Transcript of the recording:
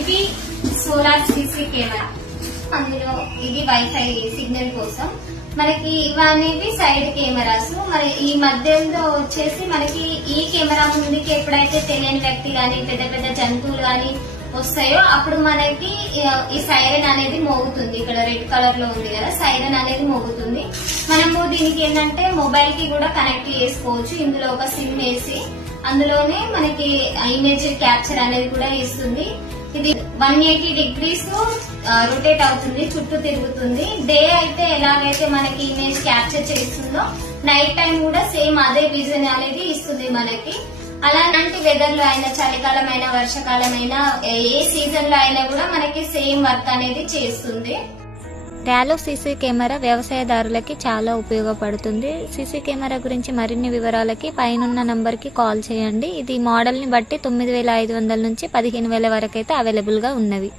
ఇవి solar CC camera, అందులో ఇది వైఫై సిగ్నల్ కోసం. మనకి ఇవనేవి సైడ్ కెమెరాస్. మరి ఈ మధ్యలో వచ్చేసి మనకి ఈ కెమెరా ముందుకి ఎప్పుడైతే తెలియని వ్యక్తి గాని పెద్ద పెద్ద జంతువులు గాని వస్తాయో అప్పుడు మనకి ఈ సైరన్ అనేది మోగుతుంది. ఇక్కడ రెడ్ కలర్ లో ఉంది కదా, సైరన్ అనేది మోగుతుంది. మనము దీనికి ఏంటంటే మొబైల్ కి కూడా కనెక్ట్ చేసుకోవచ్చు. ఇందులో ఒక సిమ్ వేసి అందులోనే మనకి ఇమేజ్ క్యాప్చర్ అనేది కూడా ఇస్తుంది. ఇది 180 degrees రొటేట్ అవుతుంది, చుట్టూ తిరుగుతుంది. డే అయితే ఎలాగైతే మనకి ఇమేజ్ క్యాప్చర్ చేస్తుందో నైట్ టైం కూడా సేమ్ అదే విజన్ అనేది ఇస్తుంది మనకి. అలాంటి వెదర్ లో అయినా, చలికాలం అయినా, వర్షాకాలం అయినా, ఏ సీజన్ లో అయినా కూడా మనకి సేమ్ వర్క్ అనేది చేస్తుంది. ర్యాలో సీసీ కెమెరా వ్యవసాయదారులకి చాలా ఉపయోగపడుతుంది. సీసీ కెమెరా గురించి మరిన్ని వివరాలకి పైనున్న నంబర్కి కాల్ చేయండి. ఇది మోడల్ని బట్టి 9500 నుంచి 15000 వరకు అయితే అవైలబుల్గా ఉన్నవి.